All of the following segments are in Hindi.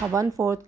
1/4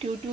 2 to